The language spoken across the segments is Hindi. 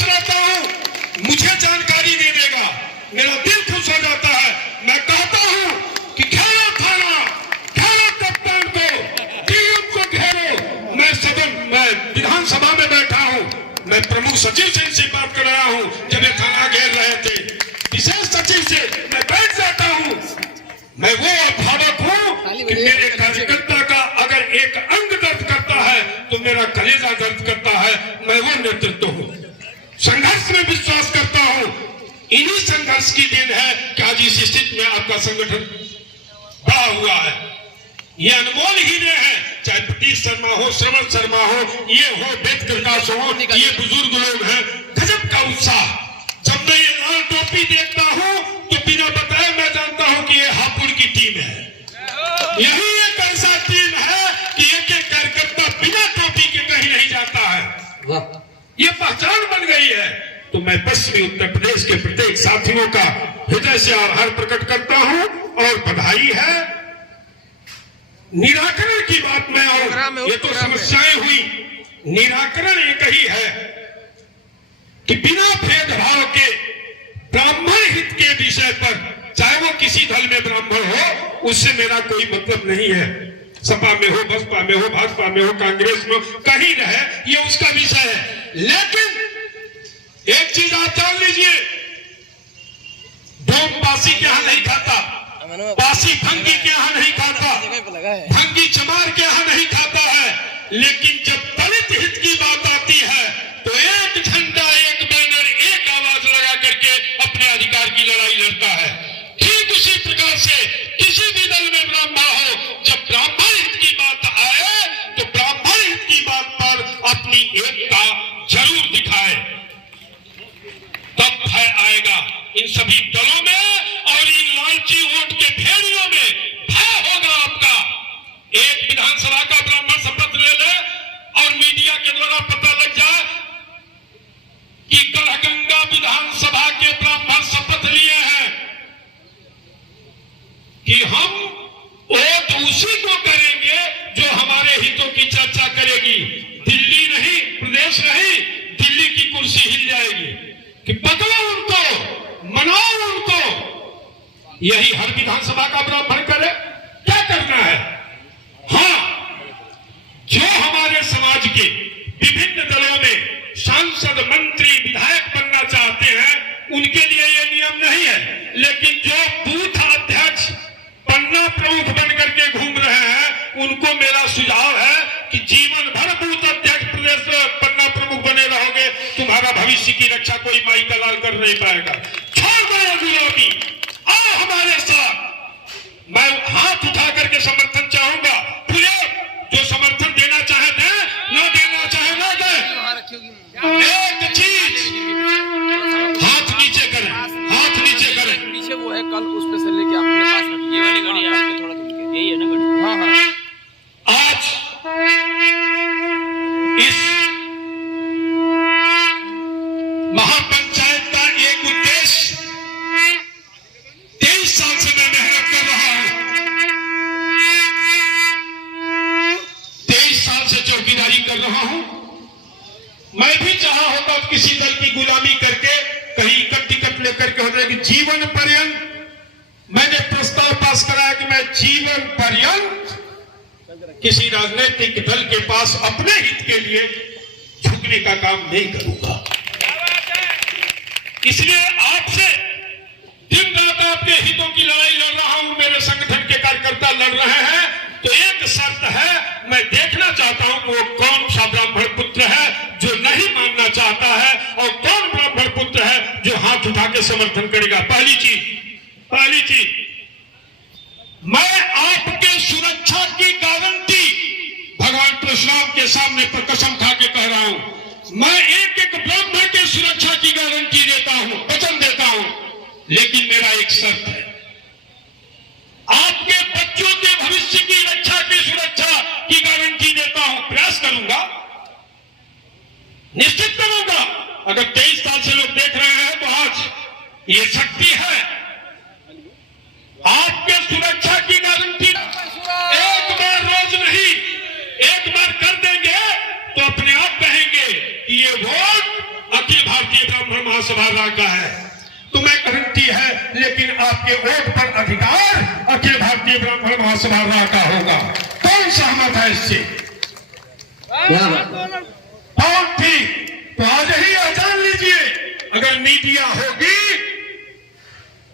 खुश रहता हूं, मुझे जानकारी दे देगा, मेरा दिल खुश हो जाता है। मैं कहता हूं कि घेरो थाना, घेरो कप्तान को, टीम को घेरो। मैं विधानसभा में बैठा हूं, मैं प्रमुख सचिव से इनसे बात कर रहा हूं, जब ये थाना घेर रहे थे, विशेष सचिव से मैं बैठ जाता हूं। मैं वो अभिभावक हूं कि मेरे कार्यकर्ता का अगर एक अंग दर्द करता है तो मेरा कलेजा दर्द करता है। मैं वो नेतृत्व हूं, संघर्ष में विश्वास करता हूं। इन्हीं संघर्ष की देन है कि आज इस स्थिति में आपका संगठन बड़ा हुआ है। ये अनमोल हीरे हैं, चाहे प्रतीश शर्मा हो, श्रवण शर्मा हो, ये हो वेद प्रकाश हो, ये बुजुर्ग लोग हैं। गजब का उत्साह। जब मैं ये लाल टोपी देखता हूं तो बिना बताए मैं जानता हूं कि ये हापुड़ की टीम है। यही एक ऐसा टीम है कि एक एक कार्यकर्ता बिना टोपी के कहीं नहीं जाता है। ये पहचान बन गई है। तो मैं पश्चिमी उत्तर प्रदेश के प्रत्येक साथियों का हृदय से आभार प्रकट करता हूं और बधाई है। निराकरण की बात में आऊं, ये तो समस्याएं हुई, निराकरण एक ही है कि बिना भेदभाव के ब्राह्मण हित के विषय पर, चाहे वो किसी दल में ब्राह्मण हो, उससे मेरा कोई मतलब नहीं है। सपा में हो, बसपा में हो, भाजपा में हो, कांग्रेस में हो, कहीं रहे, ये उसका विषय है। लेकिन एक चीज आप जान लीजिए, ढोंग बासी के यहां नहीं खाता, बासी भंगी के यहां नहीं खाता, भंगी चमार के यहां नहीं खाता है। लेकिन जब दलित हित की बात आती है तो एक झंडा, एक बैनर, एक आवाज लगा करके अपने अधिकार की लड़ाई लड़ता है। ठीक उसी प्रकार से किसी भी दल में ब्राह्मण हो, जब ब्राह्मण हित की बात आए तो ब्राह्मण हित की बात पर अपनी एकता जरूर दिखाए, तब भय आएगा। इन सभी दलों में और इन लालची वोट के भेड़ियों में भय होगा आपका। एक विधानसभा का ब्राह्मण शपथ ले ले और मीडिया के द्वारा पता लग जाए कि गढ़गंगा विधानसभा के ब्राह्मण शपथ लिए हैं कि हम वोट उसी को करेंगे जो हमारे हितों की चर्चा करेगी। दिल्ली नहीं, प्रदेश नहीं, दिल्ली की कुर्सी हिल जाएगी कि पकड़ो उनको, मनाओ उनको। यही हर विधानसभा का ब्राह्मण करे। क्या करना है? हाँ, जो हमारे समाज के विभिन्न दलों में सांसद, मंत्री, विधायक बनना चाहते हैं, उनके लिए ये नियम नहीं है। लेकिन जो बूथ अध्यक्ष, पन्ना प्रमुख बन करके घूम रहे हैं, उनको मेरा सुझाव है कि जीवन भर बूथ अध्यक्ष, प्रदेश पन्ना प्रमुख बने रहोगे, तुम्हारा भविष्य की रक्षा कोई माई का लाल कर नहीं पाएगा। छोड़ दो विरोधी, आओ हमारे साथ। मैं हाथ उठा करके समर्थन चाहूंगा। जो समर्थन देना चाहे दे, न देना चाहे न दे। एक चीज, हाथ नीचे करें, हाथ नीचे करें। पीछे वो है, कल उस पे से लेके अपने पास रखिए। ये वाली गाड़ी है, थोड़ा दूर, यही है ना गाड़ी? हाँ हाँ। आज इस महापंचायत का एक उद्देश्य, 23 साल से मैं मेहनत कर रहा हूं, 23 साल से चौकीदारी कर रहा हूं। मैं भी चाहा होता किसी दल की गुलामी करके कहीं टिकट लेकर के होता कि जीवन पर्यंत, मैंने प्रस्ताव पास कराया कि मैं जीवन पर्यंत किसी राजनीतिक दल के पास अपने हित के लिए झुकने का काम नहीं करूंगा। इसलिए आपसे दिन रात आपके हितों की लड़ाई लड़ रहा हूं। मेरे संगठन के कार्यकर्ता लड़ रहे हैं, तो एक शर्त है, मैं देखना चाहता हूं कि वो कौन सा ब्राह्मण पुत्र है जो नहीं मानना चाहता है और कौन ब्राह्मण पुत्र है जो हाथ उठा के समर्थन करेगा। पहली चीज, मैं आपके सुरक्षा की गारंटी भगवान परशुराम के सामने पर कसम खा के कह रहा हूं। मैं एक एक ब्राह्मण के सुरक्षा की गारंटी देता हूं, वचन देता हूं। लेकिन मेरा एक शर्त है, आपके बच्चों के भविष्य की रक्षा की सुरक्षा की गारंटी देता हूं। प्रयास करूंगा, निश्चित करूंगा। अगर 23 साल से लोग देख रहे हैं तो आज ये शक्ति है। आपके सुरक्षा की गारंटी एक बार रोज नहीं, एक बार कर देंगे तो अपने आप कहेंगे कि ये वोट अखिल भारतीय महासभा का है, तुम्हें गारंटी है, लेकिन आपके वोट पर अधिकार अखिल भारतीय ब्राह्मण महासभा का होगा। कौन सहमत है इससे? बहुत ठीक, तो आज ही जान लीजिए, अगर मीडिया होगी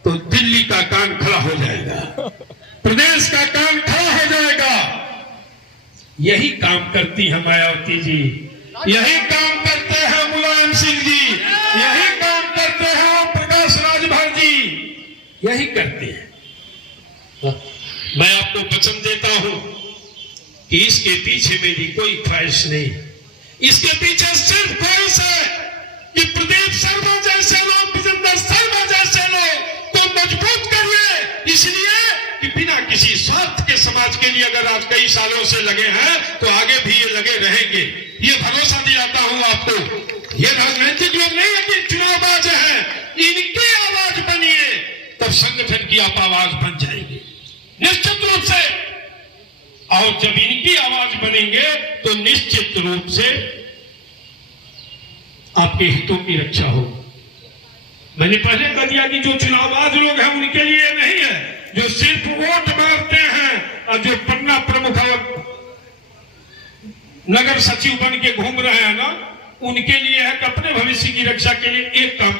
तो दिल्ली का कान खड़ा हो जाएगा, प्रदेश का कान खड़ा हो जाएगा। यही काम करती है मायावती जी, यही काम करते हैं मुलायम सिंह जी, यही काम करते हैं प्रकाश राजभर जी, यही करते हैं। मैं आपको वचन देता हूं कि इसके पीछे मेरी कोई ख्वाहिश नहीं, इसके पीछे सिर्फ ख्वाहिश है कि प्रदीप शर्मा जैसे लोग, विजेंद्र शर्मा जैसे लोग को मजबूत करिए, इसलिए कि बिना किसी स्वार्थ के समाज के लिए अगर आज कई सालों से लगे हैं तो आगे भी ये लगे रहेंगे। ये भरोसा दिलाता हूं आपको। ये राजनीतिक लोग नहीं है कि चुनावबाज हैं, इनकी आवाज बनिए तब संगठन की आप आवाज बन जाएगी निश्चित रूप से। और जब इनकी आवाज बनेंगे तो निश्चित रूप से आपके हितों की रक्षा हो। मैंने पहले कह दिया कि जो चुनावबाज लोग हैं उनके लिए नहीं है, जो सिर्फ वोट मारते हैं और जो पन्ना प्रमुख नगर सचिव बन के घूम रहे हैं ना, उनके लिए है कि अपने भविष्य की रक्षा के लिए एक काम